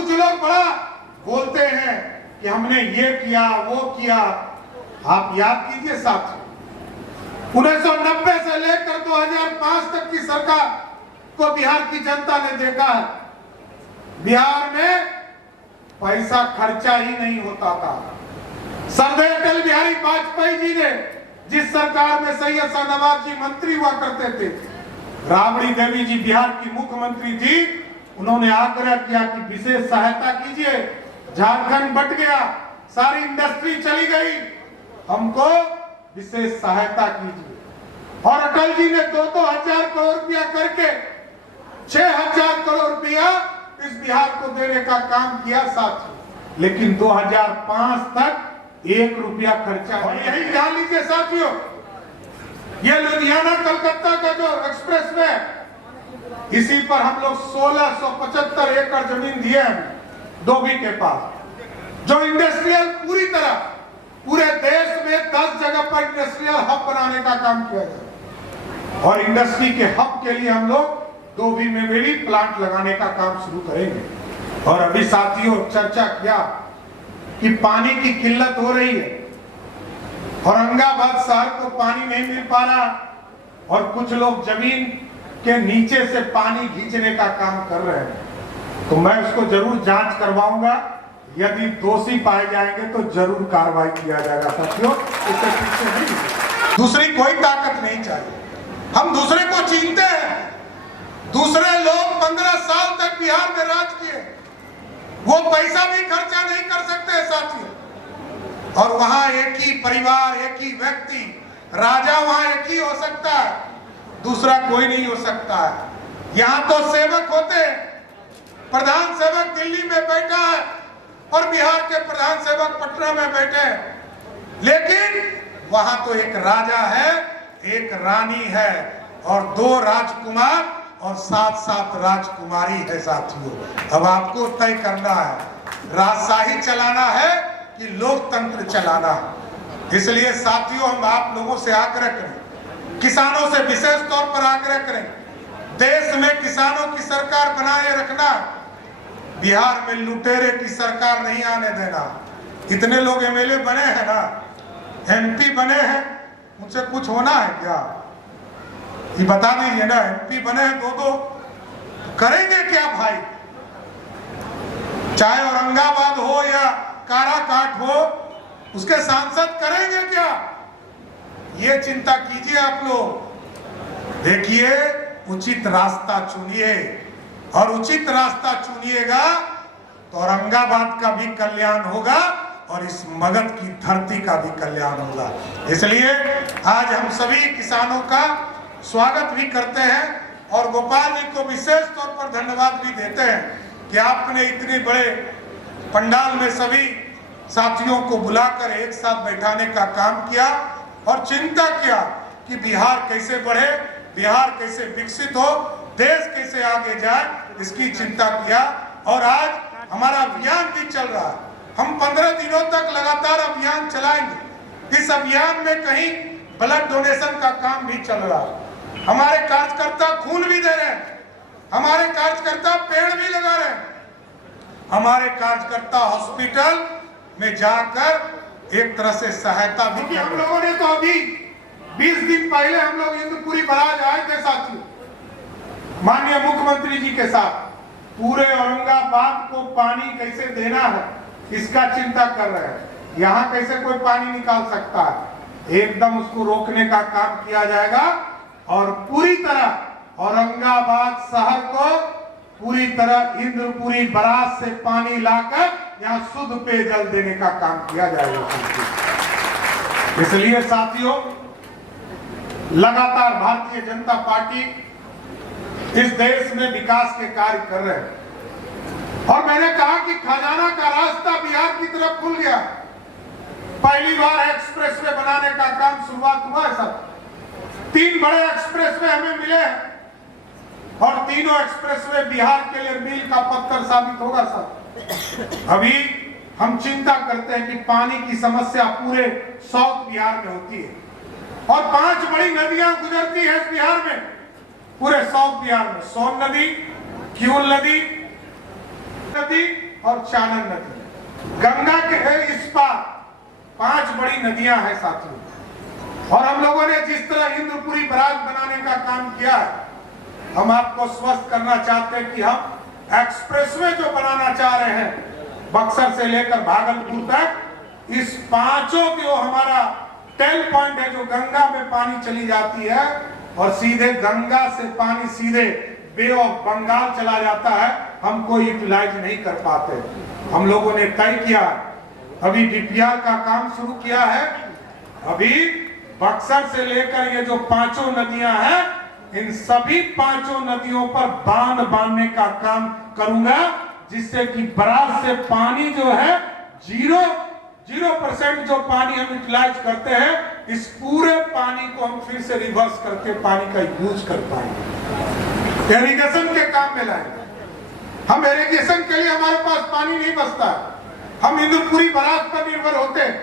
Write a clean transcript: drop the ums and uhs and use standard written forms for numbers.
कुछ लोग बड़ा बोलते हैं कि हमने ये किया वो किया। आप याद कीजिए साथियों, 1990 से लेकर 2005 तक की सरकार को बिहार की जनता ने देखा है, बिहार में पैसा खर्चा ही नहीं होता था। सरदार अटल बिहारी वाजपेयी जी ने जिस सरकार में सैयद शाहनवाज जी मंत्री हुआ करते थे, राबड़ी देवी जी बिहार की मुख्यमंत्री थी, उन्होंने आग्रह किया कि विशेष सहायता कीजिए, झारखंड बट गया, सारी इंडस्ट्री चली गई, हमको विशेष सहायता कीजिए। और अटल जी ने 2-2 हजार करोड़ रुपया करके 6,000 करोड़ रुपया इस बिहार को देने का काम किया साथियों। लेकिन 2005 तक 1 रुपया खर्चा। और यही ध्यान लीजिए साथियों, ये लुधियाना कलकत्ता का जो एक्सप्रेस वे, इसी पर हम लोग 1675 एकड़ जमीन दिए हैं डोभी के पास, जो इंडस्ट्रियल पूरी तरह पूरे देश में 10 जगह पर इंडस्ट्रियल हब बनाने का काम किया जाए। और इंडस्ट्री के हब के लिए हम लोग डोभी में भी प्लांट लगाने का काम शुरू करेंगे। और अभी साथियों चर्चा किया कि पानी की किल्लत हो रही है, औरंगाबाद शहर को पानी नहीं मिल पा रहा, और कुछ लोग जमीन के नीचे से पानी खींचने का काम कर रहे हैं। तो मैं उसको जरूर जांच करवाऊंगा, यदि दोषी पाए जाएंगे तो जरूर कार्रवाई किया जाएगा साथियों, इससे पीछे नहीं। दूसरी कोई ताकत नहीं चाहिए, हम दूसरे को चीनते हैं। दूसरे लोग 15 साल तक बिहार में राज किए, वो पैसा भी खर्चा नहीं कर सकते साथियों। और वहां एक ही परिवार, एक ही व्यक्ति राजा, वहां एक ही हो सकता है, दूसरा कोई नहीं हो सकता है। यहाँ तो सेवक होते हैं, प्रधान सेवक दिल्ली में बैठा है और बिहार के प्रधान सेवक पटना में बैठे हैं, लेकिन वहां तो एक राजा है, एक रानी है, और 2 राजकुमार और 7-7 राजकुमारी है साथियों। अब आपको तय करना है, राजशाही चलाना है कि लोकतंत्र चलाना है। इसलिए साथियों हम आप लोगों से आग्रह करें, किसानों से विशेष तौर पर आग्रह करें, देश में किसानों की सरकार बनाए रखना, बिहार में लुटेरे की सरकार नहीं आने देना। इतने लोग एमएलए बने हैं ना, एमपी बने हैं, उनसे कुछ होना है क्या? ये बता दीजिए ना, एमपी बने हैं 2-2, करेंगे क्या भाई? चाहे औरंगाबाद हो या काराकाट हो, उसके सांसद करेंगे क्या? ये चिंता कीजिए आप लोग। देखिए, उचित रास्ता चुनिए, और उचित रास्ता चुनिएगा तो औरंगाबाद का भी कल्याण होगा और इस मगध की धरती का भी कल्याण होगा। इसलिए आज हम सभी किसानों का स्वागत भी करते हैं और गोपाल जी को विशेष तौर पर धन्यवाद भी देते हैं कि आपने इतने बड़े पंडाल में सभी साथियों को बुलाकर एक साथ बैठाने का काम किया और चिंता किया कि बिहार कैसे बढ़े, बिहार कैसे विकसित हो, देश कैसे आगे जाए, इसकी चिंता किया। और आज हमारा अभियान भी चल रहा है, हम 15 दिनों तक लगातार अभियान चलाएंगे। इस अभियान में कहीं ब्लड डोनेशन का काम भी चल रहा है, हमारे कार्यकर्ता खून भी दे रहे हैं, हमारे कार्यकर्ता पेड़ भी लगा रहे हैं, हमारे कार्यकर्ता हॉस्पिटल में जाकर एक तरह से सहायता भी। हम लोगों ने तो अभी 20 दिन पहले हम लोग इंद्रपुरी बराज आए थे साथियों, माननीय मुख्यमंत्री जी के साथ, पूरे औरंगाबाद को पानी कैसे देना है इसका चिंता कर रहे हैं। यहाँ कैसे कोई पानी निकाल सकता है, एकदम उसको रोकने का काम किया जाएगा और पूरी तरह औरंगाबाद शहर को पूरी तरह इंद्रपुरी बराज से पानी लाकर यहाँ शुद्ध पेयजल देने का काम किया जाएगा। इसलिए साथियों, लगातार भारतीय जनता पार्टी इस देश में विकास के कार्य कर रहे हैं और मैंने कहा कि खजाना का रास्ता बिहार की तरफ खुल गया। पहली बार एक्सप्रेसवे बनाने का काम शुरुआत हुआ है सर, 3 बड़े एक्सप्रेसवे हमें मिले हैं और तीनों एक्सप्रेसवे बिहार के लिए मील का पत्थर साबित होगा सर। अभी हम चिंता करते हैं कि पानी की समस्या पूरे साउथ बिहार में होती है और 5 बड़ी नदियां गुजरती है इस बिहार में, पूरे साउथ बिहार में, सोन नदी, क्यूल नदी और चानन नदी। गंगा के है इस पार 5 बड़ी नदियां हैं साथियों। और हम लोगों ने जिस तरह इंद्रपुरी बराज बनाने का काम किया है, हम आपको स्वस्थ करना चाहते हैं कि हम एक्सप्रेसवे जो बनाना चाह रहे हैं बक्सर से लेकर भागलपुर तक, इस 5 जो हमारा टेल पॉइंट है जो गंगा में पानी चली जाती है और सीधे गंगा से पानी सीधे बे ऑफ बंगाल चला जाता है, हम कोई यूटिलाइज नहीं कर पाते। हम लोगों ने तय किया, अभी डीपीआर का काम शुरू किया है। अभी बक्सर से लेकर ये जो 5 नदियां हैं, इन सभी 5 नदियों पर बांध बांधने का काम करूंगा, जिससे कि बराज से पानी जो है 0% जो पानी हम यूटिलाइज करते हैं, इस पूरे पानी को हम फिर से रिवर्स करके पानी का यूज कर पाएंगे, इरिगेशन के काम में लाएंगे। हम इरिगेशन के लिए हमारे पास पानी नहीं बचता, हम इंद्रपुरी बराज पर निर्भर होते हैं।